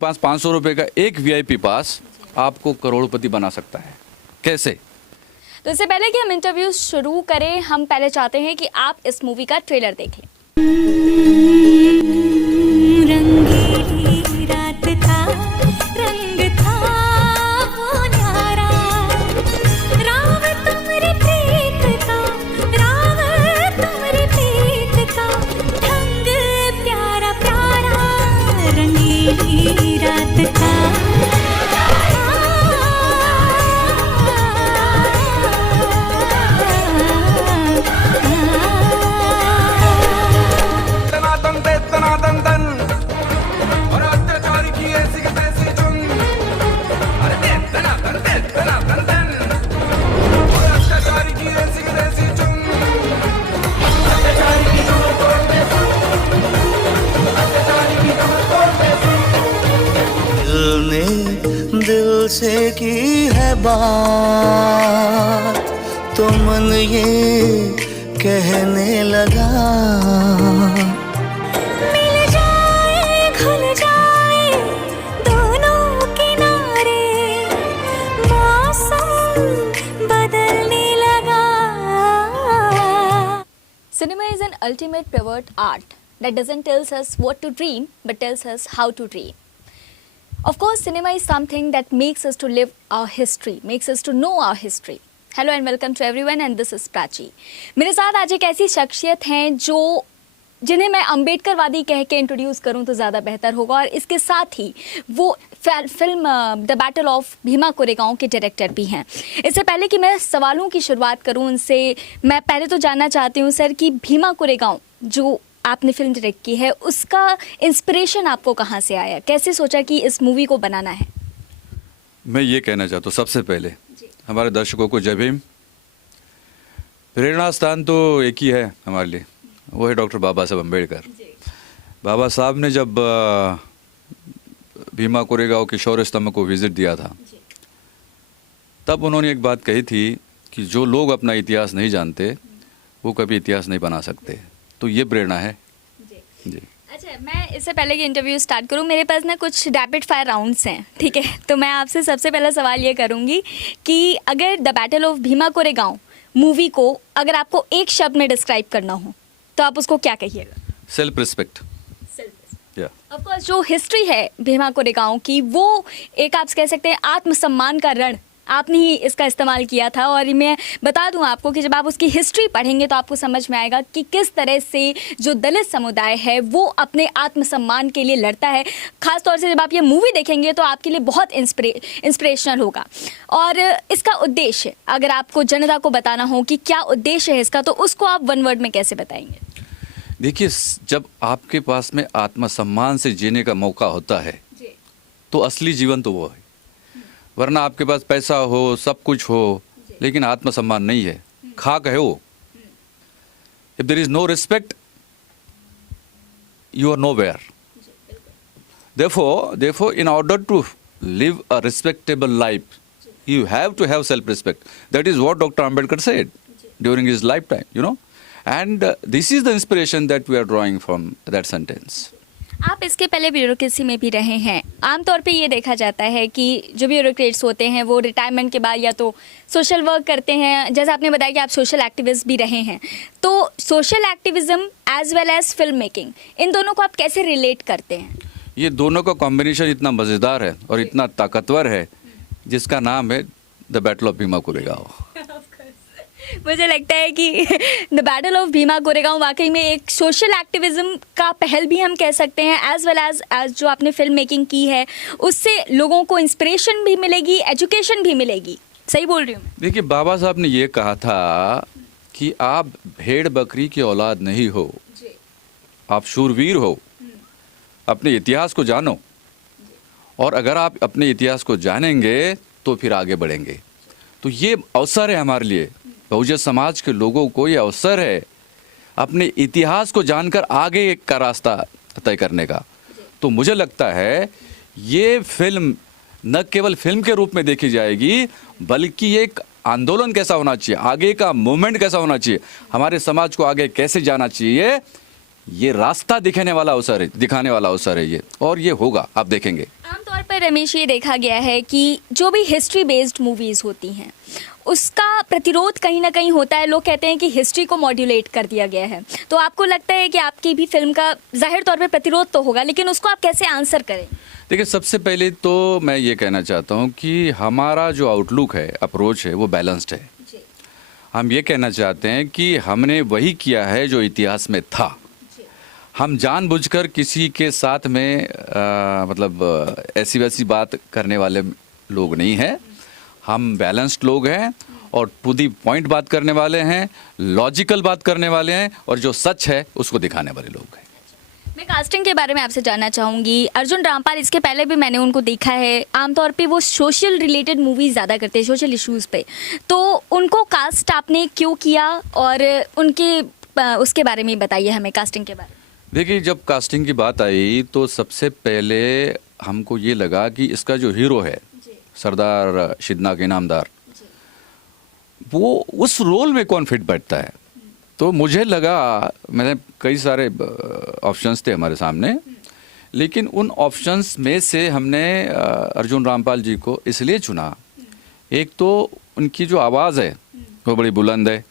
पास 500 रुपये का एक वीआईपी पास आपको करोड़पति बना सकता है। कैसे? तो इससे पहले कि हम इंटरव्यू शुरू करें, हम पहले चाहते हैं कि आप इस मूवी का ट्रेलर देख लें। रंगीली रात था, रंग था वो न्यारा, राव तुमरी प्रीत का, राव तुमरी प्रीत का, ढंग प्यारा प्यारा, रंगीली रात था। दिल से की है बात तो मन ये कहने लगा, मिल जाए खुल जाए दोनों किनारे, मौसम बदलने लगा। Cinema is an ultimate pivot art that doesn't tell us what to dream but tells us how to dream. Of course, cinema is something that makes us to live our history, makes us to know our history. Hello and welcome to everyone and this is Prachi. मेरे साथ आज एक ऐसी शख्सियत हैं जिन्हें मैं अम्बेडकरवादी कह के इंट्रोड्यूस करूं तो ज़्यादा बेहतर होगा, और इसके साथ ही वो film the battle of Bhima Koregaon के डायरेक्टर भी हैं। इससे पहले कि मैं सवालों की शुरुआत करूं उनसे, मैं पहले तो जानना चाहती हूं सर कि भीमा कोरेगांव जो आपने फिल्म डायरेक्ट की है उसका इंस्पिरेशन आपको कहाँ से आया, कैसे सोचा कि इस मूवी को बनाना है? मैं ये कहना चाहता हूँ सबसे पहले हमारे दर्शकों को जय भीम। प्रेरणा स्थान तो एक ही है हमारे लिए, वो है डॉक्टर बाबा साहब अम्बेडकर। बाबा साहब ने जब भीमा कोरेगांव के शौर्य स्तंभ को विजिट दिया था, तब उन्होंने एक बात कही थी कि जो लोग अपना इतिहास नहीं जानते वो कभी इतिहास नहीं बना सकते। तो ये प्रेरणा है जी। अच्छा, मैं इससे पहले कि इंटरव्यू स्टार्ट करूं, मेरे पास ना कुछ रैपिड फायर राउंड्स हैं, ठीक है? तो मैं आपसे सबसे पहला सवाल ये करूंगी कि अगर the battle of Bhima Koregaon movie को अगर आपको एक शब्द में डिस्क्राइब करना हो तो आप उसको क्या कहिएगा? Self respect. ऑफ कोर्स जो हिस्ट्री है भीमा कोरेगांव की, वो एक आप कह सकते हैं आत्मसम्मान का रण आपने ही इसका इस्तेमाल किया था। और मैं बता दूं आपको कि जब आप उसकी हिस्ट्री पढ़ेंगे तो आपको समझ में आएगा कि किस तरह से जो दलित समुदाय है वो अपने आत्मसम्मान के लिए लड़ता है। ख़ास तौर से जब आप ये मूवी देखेंगे तो आपके लिए बहुत इंस्पिरेशनल होगा। और इसका उद्देश्य अगर आपको जनता को बताना हो कि क्या उद्देश्य है इसका, तो उसको आप वन वर्ड में कैसे बताएंगे? देखिए, जब आपके पास में आत्मसम्मान से जीने का मौका होता है तो असली जीवन तो वो है, वरना आपके पास पैसा हो, सब कुछ हो, लेकिन आत्मसम्मान नहीं है, खाक है वो। If there is no respect you are nowhere. therefore in order to live a respectable life you have to have self respect. That is what Dr. Ambedkar said during his lifetime, you know, and this is the inspiration that we are drawing from that sentence. आप इसके पहले bureaucracy में भी रहे हैं। आमतौर पे ये देखा जाता है कि जो ब्यूरोक्रेट्स होते हैं वो रिटायरमेंट के बाद या तो सोशल वर्क करते हैं, जैसे आपने बताया कि आप सोशल एक्टिविस्ट भी रहे हैं, तो social activism as well as film making, इन दोनों को आप कैसे रिलेट करते हैं? ये दोनों का कॉम्बिनेशन इतना मज़ेदार है और इतना ताकतवर है जिसका नाम है the battle of Bhima Koregaon. मुझे लगता है कि the battle of Bhima Koregaon वाकई में एक सोशल एक्टिविज्म का पहल भी हम कह सकते हैं, एज वेल एज जो आपने फिल्म मेकिंग की है उससे लोगों को इंस्पिरेशन भी मिलेगी, एजुकेशन भी मिलेगी। सही बोल रही हूँ मैं? देखिए, बाबा साहब ने ये कहा था कि आप भेड़ बकरी की औलाद नहीं हो, आप शूरवीर हो, अपने इतिहास को जानो, और अगर आप अपने इतिहास को जानेंगे तो फिर आगे बढ़ेंगे। तो ये अवसर है हमारे लिए, बहुजन समाज के लोगों को ये अवसर है अपने इतिहास को जानकर आगे का रास्ता तय करने का। तो मुझे लगता है ये फिल्म न केवल फिल्म के रूप में देखी जाएगी, बल्कि एक आंदोलन कैसा होना चाहिए, आगे का मूवमेंट कैसा होना चाहिए, हमारे समाज को आगे कैसे जाना चाहिए, ये रास्ता दिखाने वाला अवसर है ये, और ये होगा, आप देखेंगे। पर रमेश ये देखा गया है कि जो भी हिस्ट्री बेस्ड मूवीज़ होती हैं उसका प्रतिरोध कहीं ना कहीं होता है। लोग कहते हैं कि हिस्ट्री को मॉड्यूलेट कर दिया गया है। तो आपको लगता है कि आपकी भी फिल्म का जाहिर तौर पे प्रतिरोध तो होगा, लेकिन उसको आप कैसे आंसर करें? देखिए, सबसे पहले तो मैं ये कहना चाहता हूँ कि हमारा जो आउटलुक है, अप्रोच है, वो बैलेंस्ड है। हम ये कहना चाहते हैं कि हमने वही किया है जो इतिहास में था। हम जानबूझकर किसी के साथ में ऐसी वैसी बात करने वाले लोग नहीं हैं। हम बैलेंस्ड लोग हैं और टू दी पॉइंट बात करने वाले हैं, लॉजिकल बात करने वाले हैं, और जो सच है उसको दिखाने वाले लोग हैं। मैं कास्टिंग के बारे में आपसे जानना चाहूँगी। अर्जुन रामपाल, इसके पहले भी मैंने उनको देखा है, आमतौर पे वो सोशल रिलेटेड मूवीज़ ज़्यादा करते हैं, सोशल इश्यूज़ पे। तो उनको कास्ट आपने क्यों किया, और उनके उसके बारे में बताइए हमें, कास्टिंग के बारे में। देखिए, जब कास्टिंग की बात आई तो सबसे पहले हमको ये लगा कि इसका जो हीरो है सरदार शिदनाक इनामदार, वो उस रोल में कौन फिट बैठता है। तो मुझे लगा, मैंने कई सारे ऑप्शंस थे हमारे सामने, लेकिन उन ऑप्शंस में से हमने अर्जुन रामपाल जी को इसलिए चुना। एक तो उनकी जो आवाज़ है वो बड़ी बुलंद है।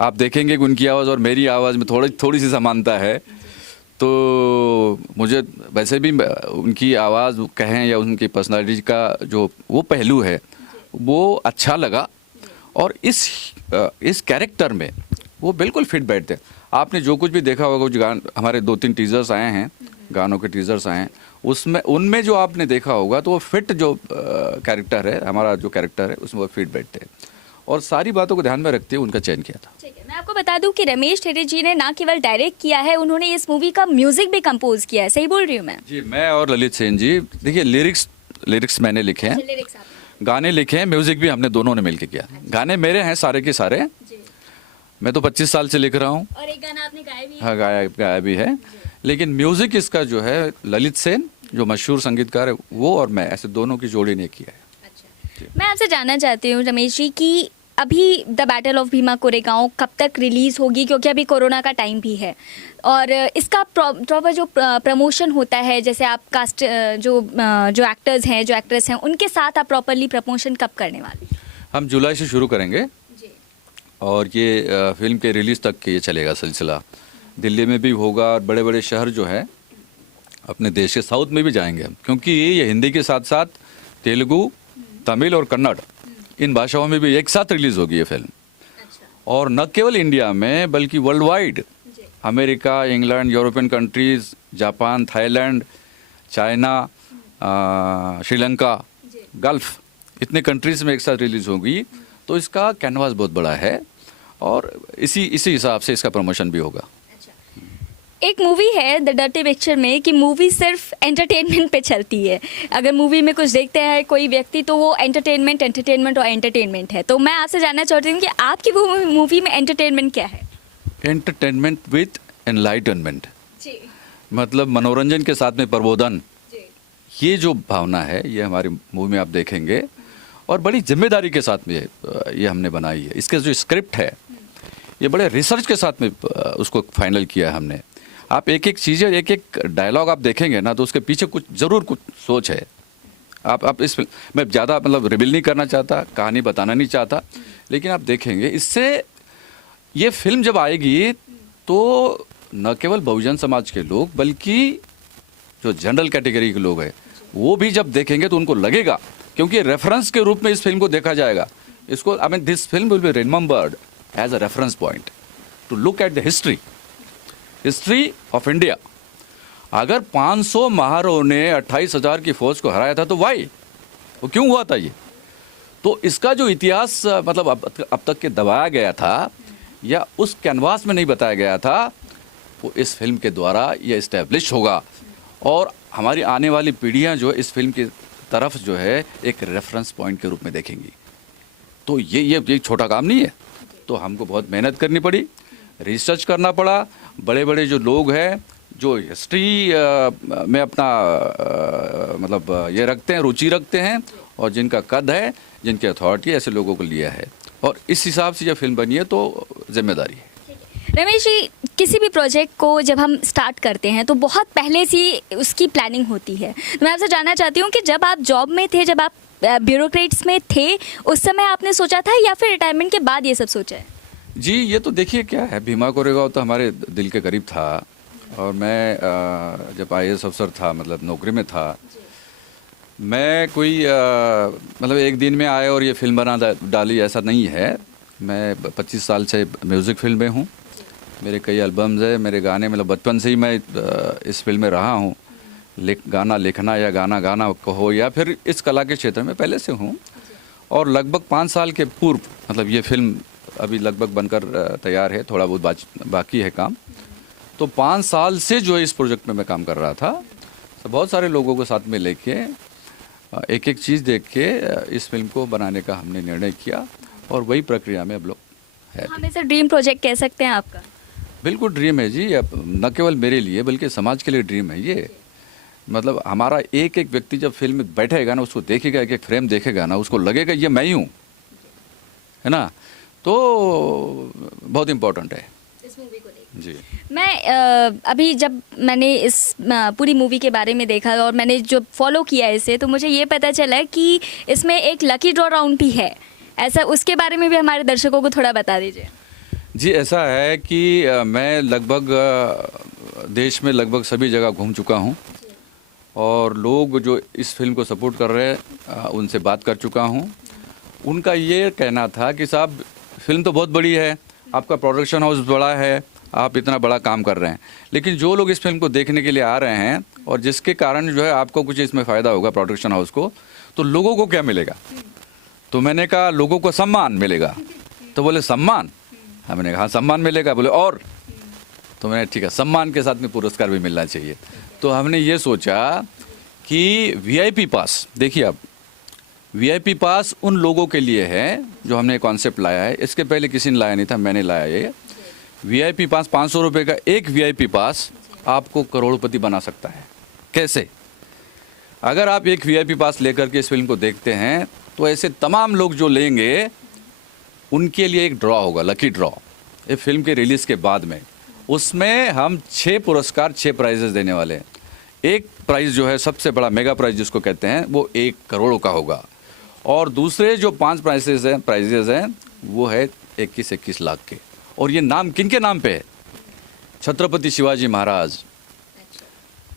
आप देखेंगे कि उनकी आवाज़ और मेरी आवाज़ में थोड़ी सी समानता है। तो मुझे वैसे भी उनकी आवाज़ कहें या उनकी पर्सनालिटी का जो वो पहलू है वो अच्छा लगा, और इस कैरेक्टर में वो बिल्कुल फिट बैठते हैं। आपने जो कुछ भी देखा होगा, कुछ हमारे 2-3 टीजर्स आए हैं, गानों के टीजर्स आए हैं, उनमें जो आपने देखा होगा तो वो फिट जो कैरेक्टर है, हमारा जो कैरेक्टर है उसमें वो फिट बैठते हैं, और सारी बातों को ध्यान में रखते हुए उनका चयन किया था। ठीक है, मैं आपको बता दूं कि रमेश ठेरे जी ने ना केवल डायरेक्ट किया है, उन्होंने इस मूवी का म्यूजिक भी कंपोज किया है। सही बोल रही हूँ मैं? जी, मैं और ललित सेन जी, देखिए लिरिक्स मैंने लिखे हैं, गाने लिखे हैं, म्यूजिक भी हमने दोनों ने मिलकर किया। गाने मेरे हैं सारे के सारे, मैं तो 25 साल से लिख रहा हूँ, और एक गाना आपने गाया भी है। हाँ, गाया भी है, लेकिन म्यूजिक इसका जो है ललित सेन जो मशहूर संगीतकार है वो और मैं, ऐसे दोनों की जोड़ी ने किया है। अच्छा, मैं आपसे जानना चाहती हूँ रमेश जी कि अभी the battle of Bhima Koregaon कब तक रिलीज़ होगी, क्योंकि अभी कोरोना का टाइम भी है, और इसका प्रॉपर जो प्रमोशन होता है, जैसे आप कास्ट जो एक्टर्स हैं, जो एक्ट्रेस हैं, उनके साथ आप प्रॉपरली प्रमोशन कब करने वाले? हम जुलाई से शुरू करेंगे और ये फिल्म के रिलीज़ तक ये चलेगा सिलसिला। दिल्ली में भी होगा, और बड़े बड़े शहर जो है अपने देश के साउथ में भी जाएंगे हम, क्योंकि ये हिंदी के साथ साथ तेलुगु, तमिल और कन्नड़, इन भाषाओं में भी एक साथ रिलीज़ होगी ये फिल्म। और न केवल इंडिया में बल्कि world wide, America, England, European countries, Japan, Thailand, China, Sri Lanka, gulf, इतने कंट्रीज़ में एक साथ रिलीज़ होगी। तो इसका कैनवास बहुत बड़ा है, और इसी हिसाब से इसका प्रमोशन भी होगा। एक मूवी है द डर्टी पिक्चर में कि मूवी सिर्फ एंटरटेनमेंट पे चलती है। अगर मूवी में कुछ देखते हैं कोई व्यक्ति तो वो एंटरटेनमेंट और एंटरटेनमेंट है। तो मैं आपसे जानना चाहती हूँ कि आपकी वो मूवी में एंटरटेनमेंट क्या है? एंटरटेनमेंट विथ एनलाइटनमेंट, मतलब मनोरंजन के साथ में प्रबोधन। ये जो भावना है ये हमारी मूवी में आप देखेंगे, और बड़ी जिम्मेदारी के साथ में ये हमने बनाई है। इसके जो स्क्रिप्ट है ये बड़े रिसर्च के साथ में उसको फाइनल किया है हमने। आप एक एक चीज़ें, एक एक डायलॉग आप देखेंगे ना तो उसके पीछे कुछ सोच है। आप इस फिल्म मैं ज़्यादा रिवील नहीं करना चाहता, कहानी बताना नहीं चाहता, लेकिन आप देखेंगे इससे ये फिल्म जब आएगी तो न केवल बहुजन समाज के लोग बल्कि जो जनरल कैटेगरी के लोग हैं वो भी जब देखेंगे तो उनको लगेगा, क्योंकि रेफरेंस के रूप में इस फिल्म को देखा जाएगा। इसको this film will be remembered as a reference point to look at the history of India. अगर 500 महारों ने 28,000 की फौज को हराया था तो वाई, वो क्यों हुआ था ये? तो इसका जो इतिहास अब तक के दबाया गया था या उस कैनवास में नहीं बताया गया था, वो इस फिल्म के द्वारा ये इस्टेब्लिश होगा, और हमारी आने वाली पीढ़ियां जो इस फिल्म की तरफ जो है एक रेफरेंस पॉइंट के रूप में देखेंगी। तो ये छोटा काम नहीं है। तो हमको बहुत मेहनत करनी पड़ी, रिसर्च करना पड़ा। बड़े बड़े जो लोग हैं जो हिस्ट्री में अपना ये रखते हैं, रुचि रखते हैं, और जिनका कद है, जिनकी अथॉरिटी, ऐसे लोगों को लिया है, और इस हिसाब से जब फिल्म बनी है तो जिम्मेदारी है। रमेश जी, किसी भी प्रोजेक्ट को जब हम स्टार्ट करते हैं तो बहुत पहले से उसकी प्लानिंग होती है। तो मैं आपसे जानना चाहती हूँ कि जब आप जॉब में थे, जब आप ब्यूरोक्रेट्स में थे, उस समय आपने सोचा था या फिर रिटायरमेंट के बाद ये सब सोचा है? जी, ये तो देखिए क्या है, भीमा कोरेगांव तो हमारे दिल के करीब था। और मैं जब IAS अफसर था, मतलब नौकरी में था, मैं कोई मतलब एक दिन में आए और ये फिल्म बना डाली, ऐसा नहीं है। मैं 25 साल से म्यूज़िक फील्ड में हूँ। मेरे कई एल्बम्स हैं, मेरे गाने, मतलब बचपन से ही मैं इस फील्ड में रहा हूँ। गाना लिखना या गाना गाना कहो, या फिर इस कला के क्षेत्र में पहले से हूँ। और लगभग 5 साल के पूर्व, मतलब ये फिल्म अभी लगभग बनकर तैयार है, थोड़ा बहुत बाकी है काम। तो 5 साल से जो है इस प्रोजेक्ट में मैं काम कर रहा था। तो बहुत सारे लोगों को साथ में लेके एक एक चीज़ देख के इस फिल्म को बनाने का हमने निर्णय किया, और वही प्रक्रिया में अब लोग है। हम इसे ड्रीम प्रोजेक्ट कह सकते हैं आपका? बिल्कुल ड्रीम है जी। अब न केवल मेरे लिए बल्कि समाज के लिए ड्रीम है ये। मतलब हमारा एक एक व्यक्ति जब फिल्म में बैठेगा ना, उसको देखेगा, एक एक फ्रेम देखेगा ना, उसको लगेगा ये मैं ही हूँ, है ना। तो बहुत इम्पोर्टेंट है इस मूवी को देख। जी। मैं अभी जब मैंने इस पूरी मूवी के बारे में देखा और मैंने जो फॉलो किया इसे, तो मुझे ये पता चला कि इसमें एक लकी ड्रॉ राउंड भी है। ऐसा, उसके बारे में भी हमारे दर्शकों को थोड़ा बता दीजिए। जी, ऐसा है कि मैं लगभग देश में लगभग सभी जगह घूम चुका हूँ, और लोग जो इस फिल्म को सपोर्ट कर रहे हैं उनसे बात कर चुका हूँ। उनका ये कहना था कि साहब फिल्म तो बहुत बड़ी है, आपका प्रोडक्शन हाउस बड़ा है, आप इतना बड़ा काम कर रहे हैं, लेकिन जो लोग इस फिल्म को देखने के लिए आ रहे हैं और जिसके कारण जो है आपको कुछ इसमें फ़ायदा होगा प्रोडक्शन हाउस को, तो लोगों को क्या मिलेगा? तो मैंने कहा लोगों को सम्मान मिलेगा। तो बोले सम्मान? हमने कहा हाँ सम्मान मिलेगा। बोले और? तो मैंने ठीक है, सम्मान के साथ में पुरस्कार भी मिलना चाहिए। तो हमने ये सोचा कि VIP पास, देखिए अब VIP पास उन लोगों के लिए है जो हमने कॉन्सेप्ट लाया है। इसके पहले किसी ने लाया नहीं था, मैंने लाया ये। VIP पास 500 रुपये का एक VIP पास आपको करोड़पति बना सकता है। कैसे? अगर आप एक VIP पास लेकर के इस फिल्म को देखते हैं तो ऐसे तमाम लोग जो लेंगे उनके लिए एक ड्रॉ होगा, लकी ड्रॉ, ये फिल्म के रिलीज़ के बाद में। उसमें हम 6 पुरस्कार, 6 प्राइजेस देने वाले हैं। एक प्राइज़ जो है सबसे बड़ा मेगा प्राइज़ जिसको कहते हैं, वो 1 करोड़ का होगा, और दूसरे जो 5 प्राइजेस हैं वो है 21 लाख के। और ये नाम किन के नाम पे है? छत्रपति शिवाजी महाराज,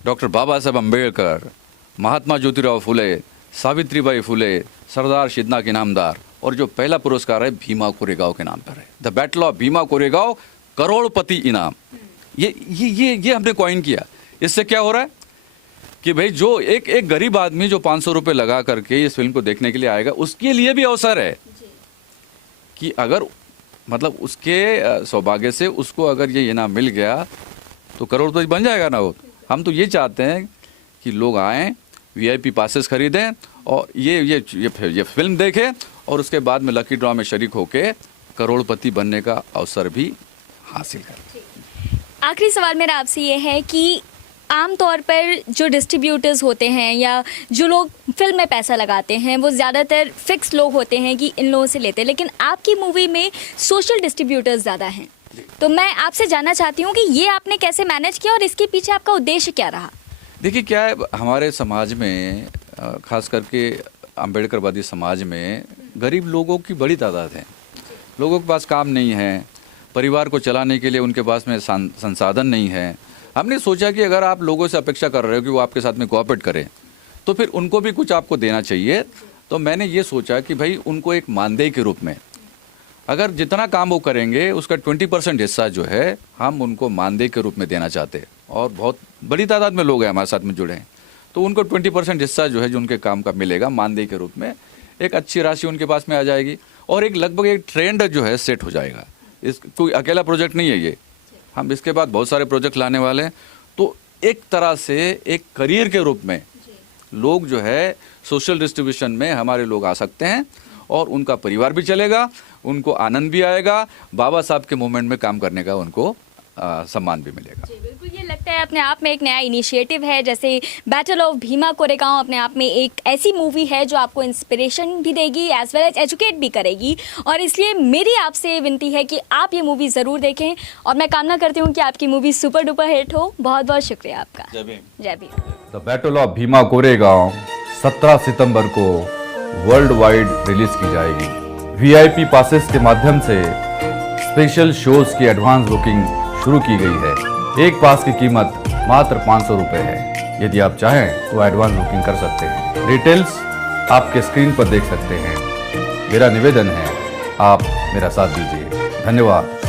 डॉक्टर बाबा साहब अम्बेडकर, महात्मा ज्योतिराव फुले, सावित्रीबाई फुले, सरदार शिदना के इनामदार, और जो पहला पुरस्कार है भीमा कोरेगांव के नाम पर है, the battle of Bhima Koregaon करोड़पति इनाम। ये हमने कॉइन किया। इससे क्या हो रहा है कि भाई जो एक गरीब आदमी जो 500 रुपये लगा करके इस फिल्म को देखने के लिए आएगा, उसके लिए भी अवसर है कि अगर मतलब उसके सौभाग्य से उसको अगर ये इनाम मिल गया तो करोड़पति बन जाएगा ना वो। हम तो ये चाहते हैं कि लोग आएँ, VIP पासेस खरीदें और ये फिल्म देखें, और उसके बाद में लकी ड्रॉ में शरीक होके करोड़पति बनने का अवसर भी हासिल करें। आखिरी सवाल मेरा आपसे ये है कि आमतौर पर जो डिस्ट्रीब्यूटर्स होते हैं या जो लोग फिल्म में पैसा लगाते हैं वो ज़्यादातर फिक्स लोग होते हैं कि इन लोगों से लेते हैं, लेकिन आपकी मूवी में सोशल डिस्ट्रीब्यूटर्स ज़्यादा हैं। तो मैं आपसे जानना चाहती हूँ कि ये आपने कैसे मैनेज किया और इसके पीछे आपका उद्देश्य क्या रहा? देखिए क्या है, हमारे समाज में खास करके अम्बेडकरवादी समाज में गरीब लोगों की बड़ी तादाद है। लोगों के पास काम नहीं है, परिवार को चलाने के लिए उनके पास में संसाधन नहीं है। हमने सोचा कि अगर आप लोगों से अपेक्षा कर रहे हो कि वो आपके साथ में कोऑपरेट करें, तो फिर उनको भी कुछ आपको देना चाहिए। तो मैंने ये सोचा कि भाई उनको एक मानदेय के रूप में, अगर जितना काम वो करेंगे उसका 20% हिस्सा जो है हम उनको मानदेय के रूप में देना चाहते हैं। और बहुत बड़ी तादाद में लोग हैं हमारे साथ में जुड़े हैं, तो उनको 20% हिस्सा जो है जो उनके काम का मिलेगा मानदेय के रूप में, एक अच्छी राशि उनके पास में आ जाएगी, और एक लगभग एक ट्रेंड जो है सेट हो जाएगा। इस कोई अकेला प्रोजेक्ट नहीं है ये, हम इसके बाद बहुत सारे प्रोजेक्ट लाने वाले हैं। तो एक तरह से एक करियर के रूप में लोग जो है सोशल डिस्ट्रीब्यूशन में हमारे लोग आ सकते हैं, और उनका परिवार भी चलेगा, उनको आनंद भी आएगा, बाबा साहब के मूवमेंट में काम करने का उनको सम्मान भी मिलेगा। जी बिल्कुल, ये लगता है अपने आप में एक नया इनिशिएटिव है। जैसे बैटल ऑफ भीमा कोरेगांव अपने आप में एक ऐसी मूवी है जो आपको इंस्पिरेशन भी देगी एज वेल एज एजुकेट भी करेगी, और इसलिए मेरी आपसे विनती है कि आप ये मूवी ज़रूर देखें, और मैं कामना करती हूँ कि आपकी मूवी सुपर डुपर हिट हो। बहुत बहुत शुक्रिया आपका। जय भीम। जय Bhim. The battle of Bhima Koregaon 17 सितंबर को वर्ल्ड वाइड रिलीज की जाएगी। VIP पासेस के माध्यम से स्पेशल शोज की एडवांस बुकिंग शुरू की गई है। एक पास की कीमत मात्र 500 रुपये है। यदि आप चाहें तो एडवांस बुकिंग कर सकते हैं। डिटेल्स आपके स्क्रीन पर देख सकते हैं। मेरा निवेदन है, आप मेरा साथ दीजिए। धन्यवाद।